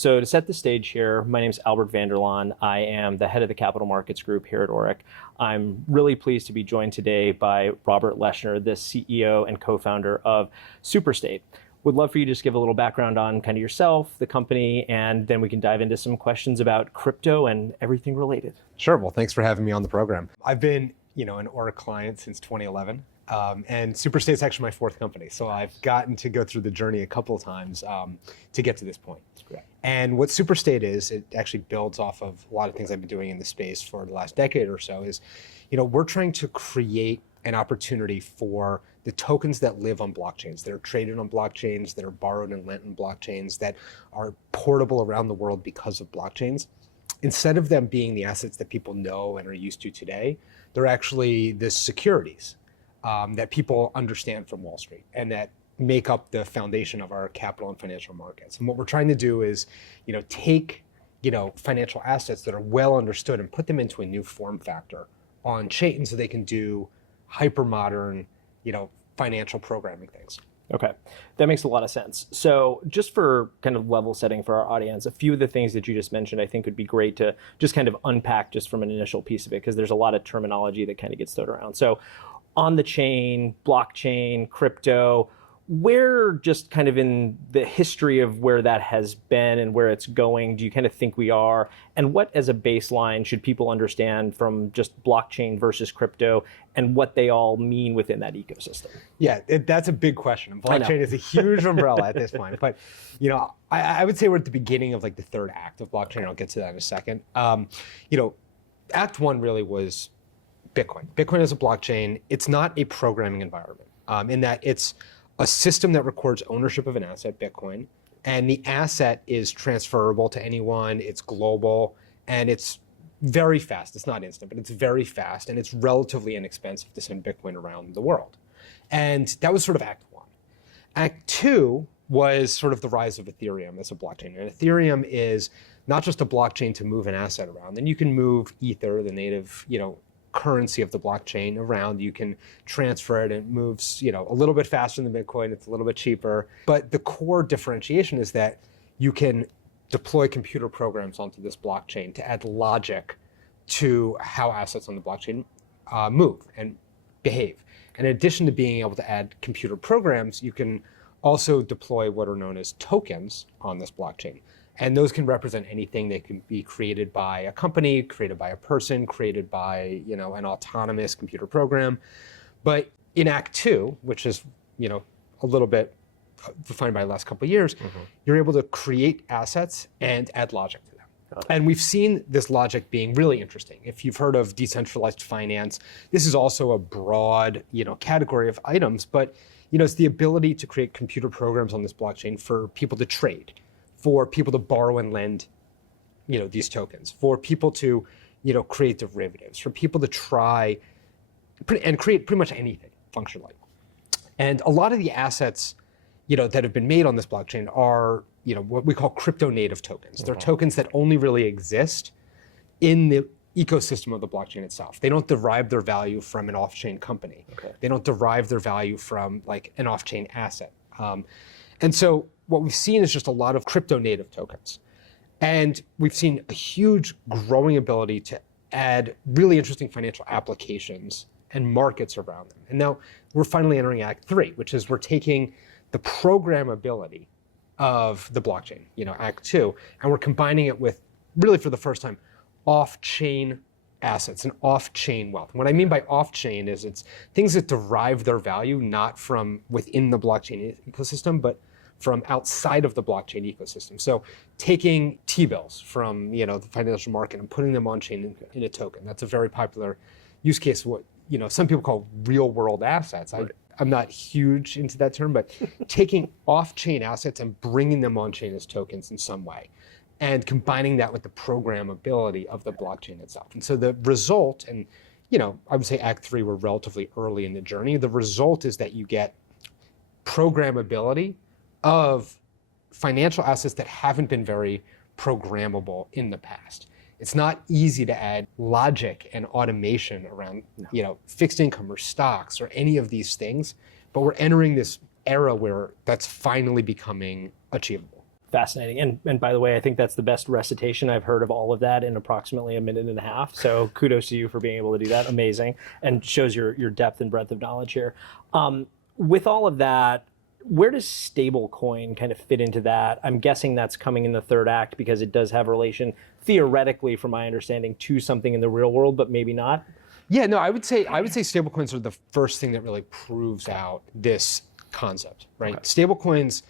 So to set the stage here, my name is Albert Vanderlaan. I am the head of the capital markets group here at Orrick. I'm really pleased to be joined today by Robert Leshner, the CEO and co-founder of Superstate. Would love for you to just give a little background on kind of yourself, the company, and then we can dive into some questions about crypto and everything related. Sure. Well, thanks for having me on the program. I've been, an Orrick client since 2011, and Superstate is actually my fourth company. So I've gotten to go through the journey a couple of times to get to this point. That's great. And what Superstate is, it actually builds off of a lot of things I've been doing in the space for the last decade or so. Is, we're trying to create an opportunity for the tokens that live on blockchains, that are traded on blockchains, that are borrowed and lent on blockchains, that are portable around the world because of blockchains. Instead of them being the assets that people know and are used to today, they're actually the securities that people understand from Wall Street and that make up the foundation of our capital and financial markets. And what we're trying to do is, take, financial assets that are well understood and put them into a new form factor on chain so they can do hyper modern, financial programming things. Okay, that makes a lot of sense. So just for kind of level setting for our audience, a few of the things that you just mentioned, I think would be great to just kind of unpack just from an initial piece of it, because there's a lot of terminology that kind of gets thrown around. So on the chain, blockchain, crypto, where just kind of in the history of where that has been and where it's going, do you kind of think we are? And what as a baseline should people understand from just blockchain versus crypto and what they all mean within that ecosystem? Yeah, that's a big question. Blockchain is a huge umbrella at this point. But, I would say we're at the beginning of like the third act of blockchain. I'll get to that in a second. Act one really was Bitcoin. Bitcoin is a blockchain. It's not a programming environment in that it's a system that records ownership of an asset, Bitcoin, and the asset is transferable to anyone, it's global, and it's very fast. It's not instant, but it's very fast, and it's relatively inexpensive to send Bitcoin around the world. And that was sort of Act one. Act two was sort of the rise of Ethereum as a blockchain. And Ethereum is not just a blockchain to move an asset around. Then you can move Ether, the native, currency of the blockchain around. You can transfer it and it moves, a little bit faster than Bitcoin. It's a little bit cheaper. But the core differentiation is that you can deploy computer programs onto this blockchain to add logic to how assets on the blockchain move and behave. And in addition to being able to add computer programs, you can also deploy what are known as tokens on this blockchain. And those can represent anything. They can be created by a company, created by a person, created by an autonomous computer program. But in Act two, which is a little bit defined by the last couple of years, you're able to create assets and add logic to them. And we've seen this logic being really interesting. If you've heard of decentralized finance, this is also a broad category of items. But it's the ability to create computer programs on this blockchain for people to trade, for people to borrow and lend, these tokens, for people to, create derivatives, for people to try and create pretty much anything functionally. And a lot of the assets, that have been made on this blockchain are, what we call crypto native tokens. They're tokens that only really exist in the ecosystem of the blockchain itself. They don't derive their value from an off-chain company. They don't derive their value from like an off-chain asset. And so what we've seen is just a lot of crypto native tokens. And we've seen a huge growing ability to add really interesting financial applications and markets around them. And now we're finally entering Act three, which is we're taking the programmability of the blockchain, Act two, and we're combining it with, really for the first time, off-chain assets and off-chain wealth. And what I mean by off-chain is it's things that derive their value not from within the blockchain ecosystem, but from outside of the blockchain ecosystem. So taking T-bills from the financial market and putting them on chain in a token. That's a very popular use case of what some people call real world assets. Right. I'm not huge into that term, but taking off-chain assets and bringing them on chain as tokens in some way, and combining that with the programmability of the blockchain itself. And so the result, and I would say Act three, we're relatively early in the journey. The result is that you get programmability of financial assets that haven't been very programmable in the past. It's not easy to add logic and automation around, fixed income or stocks or any of these things, but we're entering this era where that's finally becoming achievable. Fascinating. And by the way, I think that's the best recitation I've heard of all of that in approximately a minute and a half. So kudos to you for being able to do that. Amazing. And shows your depth and breadth of knowledge here. With all of that, where does stablecoin kind of fit into that? I'm guessing that's coming in the third act because it does have relation, theoretically, from my understanding, to something in the real world, but maybe not. Yeah, no, I would say stablecoins are the first thing that really proves out this concept, right? Okay. Stablecoins,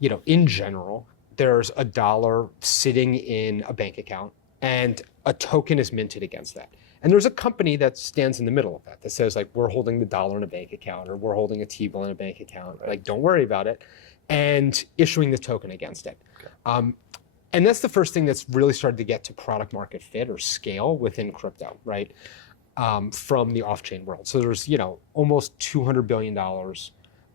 in general, there's a dollar sitting in a bank account and a token is minted against that. And there's a company that stands in the middle of that says, like, we're holding the dollar in a bank account, or we're holding a T-bill in a bank account, like, don't worry about it, and issuing the token against it. Okay. And that's the first thing that's really started to get to product market fit or scale within crypto, right? From the off-chain world. So there's, almost $200 billion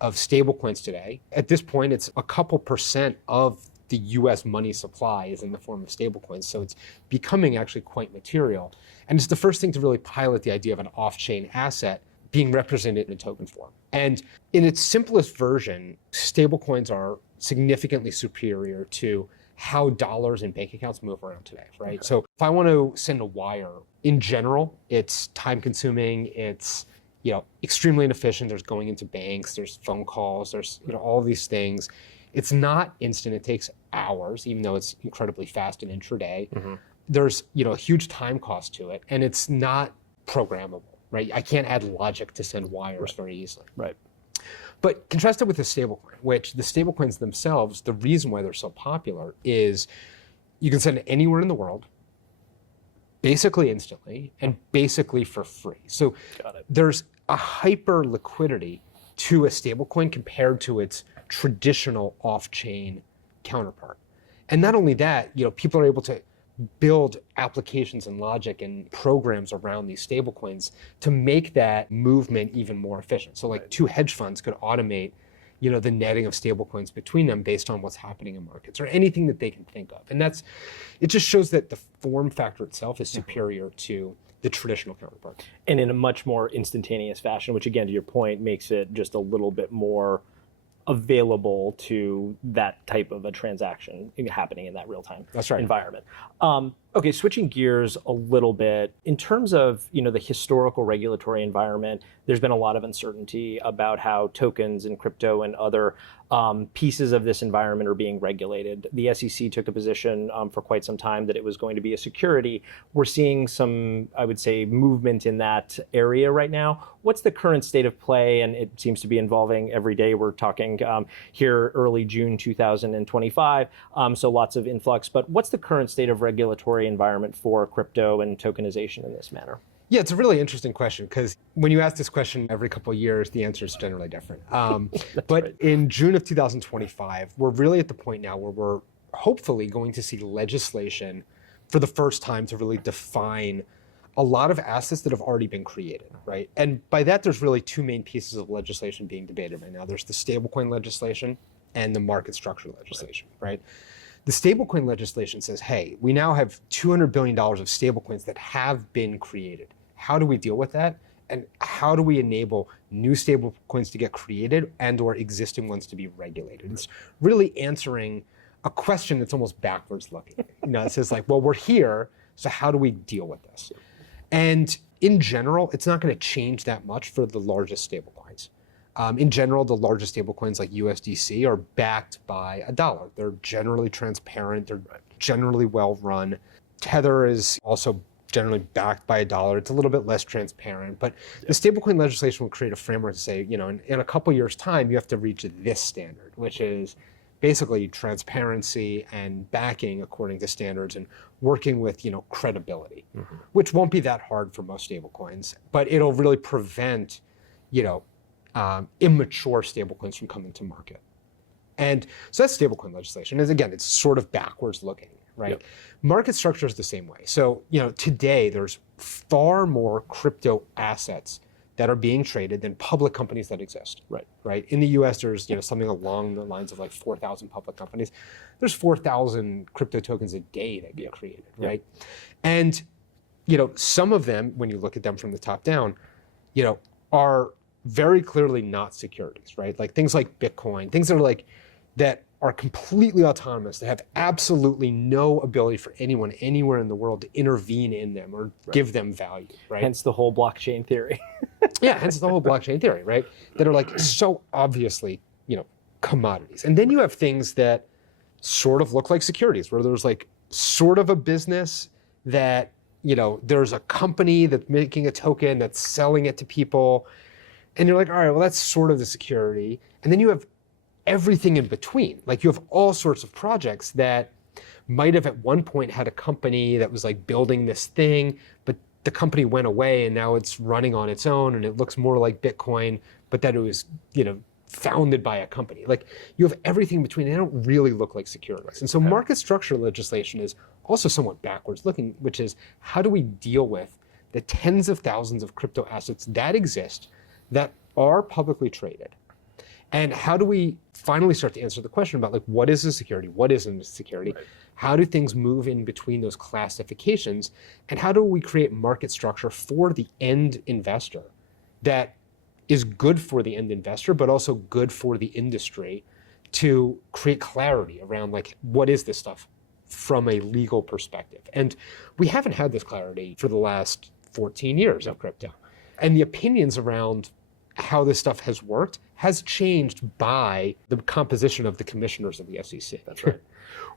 of stable coins today. At this point, it's a couple percent of the US money supply is in the form of stablecoins. So it's becoming actually quite material. And it's the first thing to really pilot the idea of an off-chain asset being represented in a token form. And in its simplest version, stablecoins are significantly superior to how dollars and bank accounts move around today, right? Okay. So if I want to send a wire, in general, it's time consuming, it's extremely inefficient. There's going into banks, there's phone calls, there's all of these things. It's not instant. It takes hours, even though it's incredibly fast and intraday. Mm-hmm. There's a huge time cost to it, and it's not programmable, right? I can't add logic to send wires very easily. Right. But contrast it with a stablecoin, which the stablecoins themselves, the reason why they're so popular is you can send it anywhere in the world, basically instantly, and basically for free. So there's a hyper liquidity to a stablecoin compared to its traditional off-chain counterpart. And not only that, people are able to build applications and logic and programs around these stablecoins to make that movement even more efficient. So like two hedge funds could automate, the netting of stablecoins between them based on what's happening in markets or anything that they can think of. And it just shows that the form factor itself is superior to the traditional counterpart. And in a much more instantaneous fashion, which again, to your point, makes it just a little bit more available to that type of a transaction happening in that real-time environment. Okay, switching gears a little bit, in terms of the historical regulatory environment, there's been a lot of uncertainty about how tokens and crypto and other pieces of this environment are being regulated. The SEC took a position for quite some time that it was going to be a security. We're seeing some, I would say, movement in that area right now. What's the current state of play? And it seems to be evolving every day. We're talking here early June 2025, so lots of influx. But what's the current state of regulatory environment for crypto and tokenization in this manner? Yeah, it's a really interesting question because when you ask this question every couple of years, the answer is generally different. But right. In June of 2025, we're really at the point now where we're hopefully going to see legislation for the first time to really define a lot of assets that have already been created, right? And by that, there's really two main pieces of legislation being debated right now. There's the stablecoin legislation and the market structure legislation, right? The stablecoin legislation says, hey, we now have $200 billion of stablecoins that have been created. How do we deal with that? And how do we enable new stablecoins to get created and or existing ones to be regulated? It's really answering a question that's almost backwards looking. It says like, well, we're here, so how do we deal with this? And in general, it's not going to change that much for the largest stablecoins. In general, the largest stablecoins like USDC are backed by a dollar. They're generally transparent. They're generally well run. Tether is also generally backed by a dollar. It's a little bit less transparent, but the stablecoin legislation will create a framework to say, in a couple years' time, you have to reach this standard, which is basically transparency and backing according to standards and working with, credibility, which won't be that hard for most stablecoins, but it'll really prevent, immature stablecoins from coming to market. And so that's stablecoin legislation. And again, it's sort of backwards looking, right? Yep. Market structure is the same way. So, today there's far more crypto assets that are being traded than public companies that exist. Right. In the US, there's, something along the lines of like 4,000 public companies. There's 4,000 crypto tokens a day that get created, right? And, some of them, when you look at them from the top down, are very clearly not securities, right? Like things like Bitcoin, things that are like, that are completely autonomous, that have absolutely no ability for anyone anywhere in the world to intervene in them or give them value, right? Hence the whole blockchain theory. Yeah, hence the whole blockchain theory, right? That are like so obviously, commodities. And then you have things that sort of look like securities, where there's like sort of a business that, there's a company that's making a token that's selling it to people. And you're like, all right, well, that's sort of the security. And then you have everything in between. Like you have all sorts of projects that might have at one point had a company that was like building this thing, but the company went away and now it's running on its own and it looks more like Bitcoin, but that it was, founded by a company. Like you have everything in between. They don't really look like securities. And so market structure legislation is also somewhat backwards looking, which is how do we deal with the tens of thousands of crypto assets that exist that are publicly traded? And how do we finally start to answer the question about like, what is a security? What isn't a security? Right. How do things move in between those classifications? And how do we create market structure for the end investor that is good for the end investor, but also good for the industry to create clarity around like, what is this stuff from a legal perspective? And we haven't had this clarity for the last 14 years of crypto. And the opinions around how this stuff has worked has changed by the composition of the commissioners of the SEC. That's right.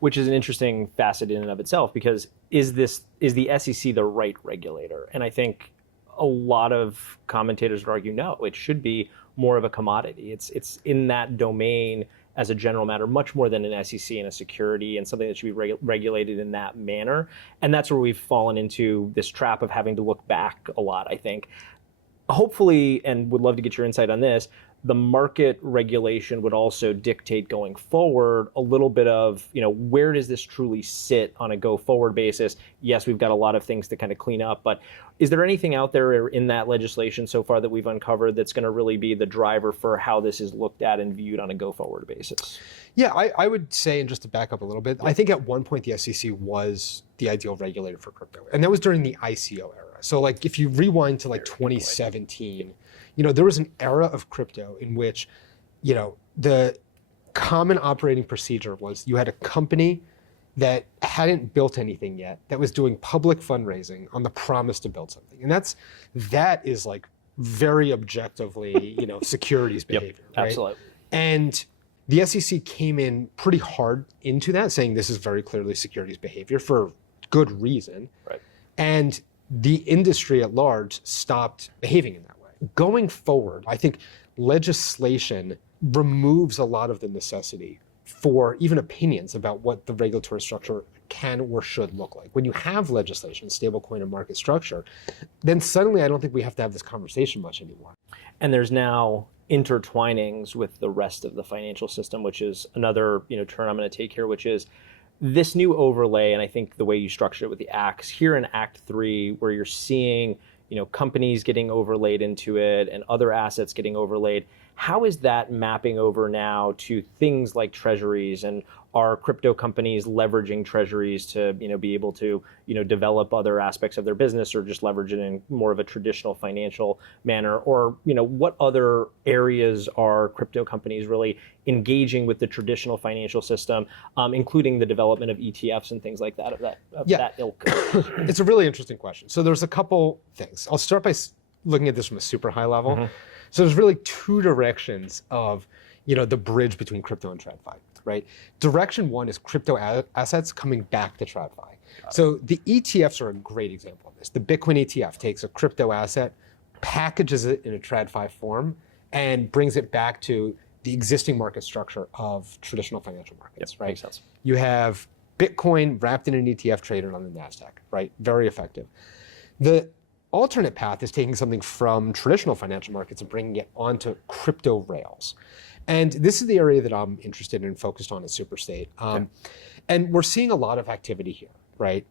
Which is an interesting facet in and of itself, because is the SEC the right regulator? And I think a lot of commentators would argue, no, it should be more of a commodity. It's in that domain as a general matter, much more than an SEC and a security and something that should be regulated in that manner. And that's where we've fallen into this trap of having to look back a lot, I think. Hopefully, and would love to get your insight on this, the market regulation would also dictate going forward a little bit of, where does this truly sit on a go forward basis? Yes, we've got a lot of things to kind of clean up, but is there anything out there in that legislation so far that we've uncovered that's going to really be the driver for how this is looked at and viewed on a go forward basis? Yeah, I would say, and just to back up a little bit, I think at one point the SEC was the ideal regulator for crypto. And that was during the ICO era. So like if you rewind to like 2017, there was an era of crypto in which, the common operating procedure was you had a company that hadn't built anything yet, that was doing public fundraising on the promise to build something. And that is like very objectively, securities behavior. Yep, right? Absolutely. And the SEC came in pretty hard into that, saying this is very clearly securities behavior for good reason. Right. And the industry at large stopped behaving in that way. Going forward, I think legislation removes a lot of the necessity for even opinions about what the regulatory structure can or should look like. When you have legislation, stablecoin and market structure, then suddenly I don't think we have to have this conversation much anymore. And there's now intertwinings with the rest of the financial system, which is another turn I'm going to take here, which is this new overlay. And I think the way you structure it with the acts here in Act 3, where you're seeing companies getting overlaid into it and other assets getting overlaid. How is that mapping over now to things like treasuries, and are crypto companies leveraging treasuries to be able to develop other aspects of their business, or just leverage it in more of a traditional financial manner? Or what other areas are crypto companies really engaging with the traditional financial system, including the development of ETFs and things like that of that ilk? It's a really interesting question. So there's a couple things. I'll start by looking at this from a super high level. Mm-hmm. So there's really two directions of, the bridge between crypto and TradFi, right? Direction one is crypto assets coming back to TradFi. So the ETFs are a great example of this. The Bitcoin ETF takes a crypto asset, packages it in a TradFi form, and brings it back to the existing market structure of traditional financial markets, right? Makes sense. You have Bitcoin wrapped in an ETF traded on the NASDAQ, right? Very effective. The alternate path is taking something from traditional financial markets and bringing it onto crypto rails. And this is the area that I'm interested in and focused on at Superstate. And we're seeing a lot of activity here, right?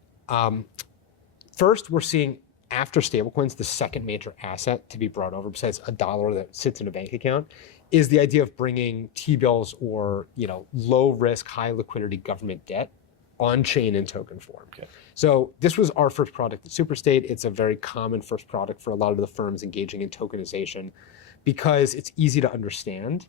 First, we're seeing, after stablecoins, the second major asset to be brought over, besides a dollar that sits in a bank account, is the idea of bringing T-bills or low risk, high liquidity government debt on-chain in token form. Okay. So this was our first product at Superstate. It's a very common first product for a lot of the firms engaging in tokenization, because it's easy to understand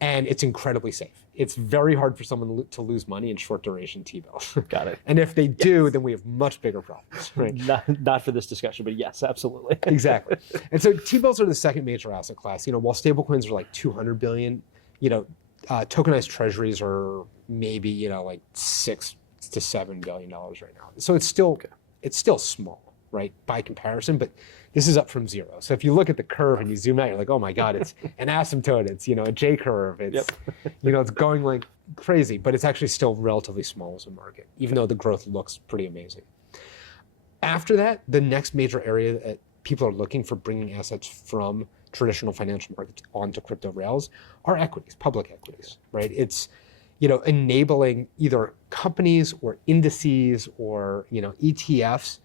and it's incredibly safe. It's very hard for someone to lose money in short duration T-bills. Got it. And if they do, then we have much bigger problems, right? Not for this discussion, but yes, absolutely. Exactly. And so T-bills are the second major asset class. While stablecoins are like 200 billion, tokenized treasuries are maybe, like $6 to $7 billion right now. So it's still small, right, by comparison, but this is up from zero. So if you look at the curve and you zoom out, you're like, oh my God, it's an asymptote. It's, a J curve. It's, it's going like crazy, but it's actually still relatively small as a market, even though the growth looks pretty amazing. After that, the next major area that people are looking for bringing assets from traditional financial markets onto crypto rails are equities, public equities, right? It's, enabling either companies or indices or, ETFs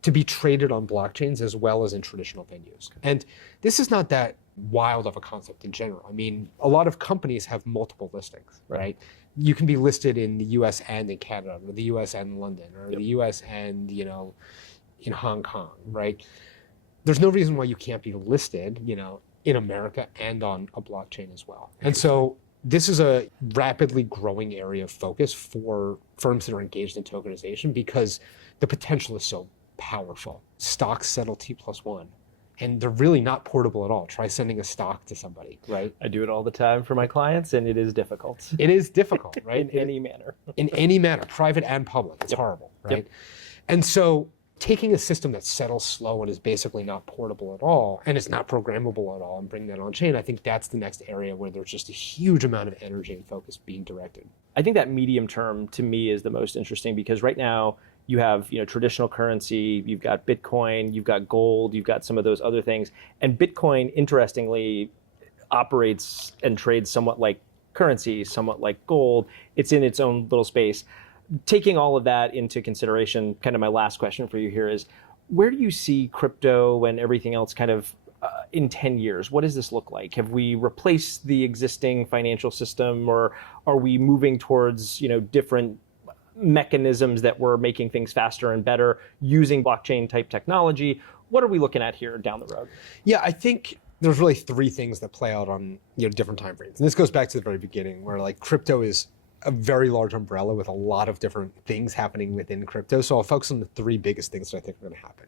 to be traded on blockchains as well as in traditional venues. And this is not that wild of a concept in general. I mean, a lot of companies have multiple listings, right? You can be listed in the US and in Canada, or the US and London, or the US and, in Hong Kong, right? There's no reason why you can't be listed, in America and on a blockchain as well. And so this is a rapidly growing area of focus for firms that are engaged in tokenization because the potential is so powerful. Stocks settle T+1, and they're really not portable at all. Try sending a stock to somebody, right? I do it all the time for my clients, and it is difficult. It is difficult, right? In any manner. In any manner, private and public. It's horrible, right? Yep. And so taking a system that settles slow and is basically not portable at all, and it's not programmable at all, and bring that on chain, I think that's the next area where there's just a huge amount of energy and focus being directed. I think that medium term to me is the most interesting because right now you have traditional currency, you've got Bitcoin, you've got gold, you've got some of those other things. And Bitcoin, interestingly, operates and trades somewhat like currency, somewhat like gold. It's in its own little space. Taking all of that into consideration, kind of my last question for you here is, where do you see crypto and everything else kind of in 10 years? What does this look like? Have we replaced the existing financial system, or are we moving towards different mechanisms that were making things faster and better using blockchain type technology? What are we looking at here down the road? Yeah, I think there's really three things that play out on different time frames. And this goes back to the very beginning where like crypto is a very large umbrella with a lot of different things happening within crypto. So I'll focus on the three biggest things that I think are going to happen.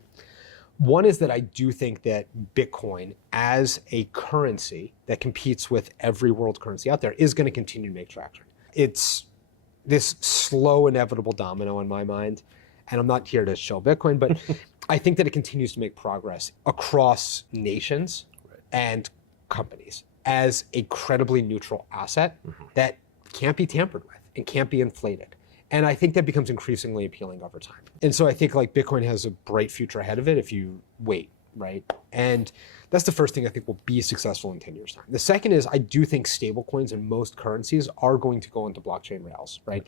One is that I do think that Bitcoin as a currency that competes with every world currency out there is going to continue to make traction. It's this slow, inevitable domino in my mind. And I'm not here to show Bitcoin, but I think that it continues to make progress across nations and companies as a credibly neutral asset that can't be tampered with and can't be inflated. And I think that becomes increasingly appealing over time. And so I think like Bitcoin has a bright future ahead of it if you wait, right? And that's the first thing I think will be successful in 10 years' time. The second is I do think stablecoins and most currencies are going to go into blockchain rails, right?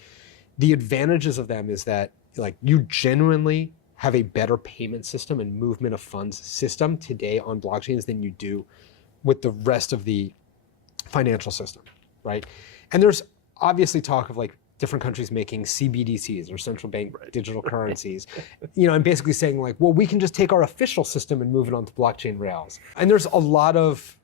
The advantages of them is that like you genuinely have a better payment system and movement of funds system today on blockchains than you do with the rest of the financial system, right? And there's obviously talk of like different countries making CBDCs or central bank digital currencies, and basically saying like, well, we can just take our official system and move it onto blockchain rails. And there's a lot of,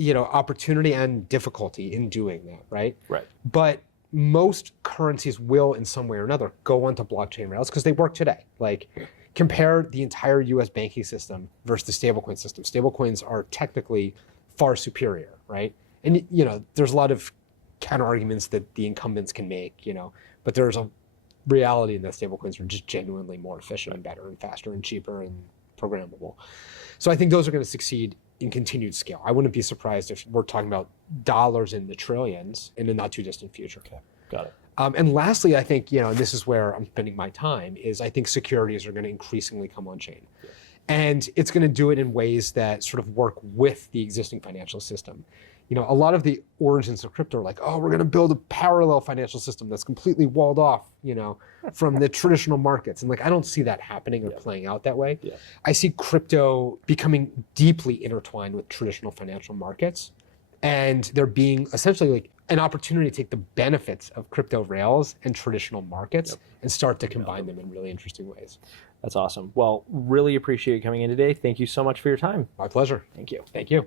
opportunity and difficulty in doing that, right? Right. But most currencies will in some way or another go onto blockchain rails because they work today. Like compare the entire US banking system versus the stablecoin system. Stablecoins are technically far superior, right? And there's a lot of counter arguments that the incumbents can make, but there's a reality that stablecoins are just genuinely more efficient and better and faster and cheaper and programmable. So I think those are going to succeed in continued scale. I wouldn't be surprised if we're talking about dollars in the trillions in the not too distant future. Okay, got it. And lastly, I think, and this is where I'm spending my time, is I think securities are going to increasingly come on chain. Yeah. And it's going to do it in ways that sort of work with the existing financial system. A lot of the origins of crypto are like, oh, we're going to build a parallel financial system that's completely walled off, from the traditional markets. And like, I don't see that happening or playing out that way. Yeah. I see crypto becoming deeply intertwined with traditional financial markets. And there being essentially like an opportunity to take the benefits of crypto rails and traditional markets and start to combine them in really interesting ways. That's awesome. Well, really appreciate you coming in today. Thank you so much for your time. My pleasure. Thank you. Thank you.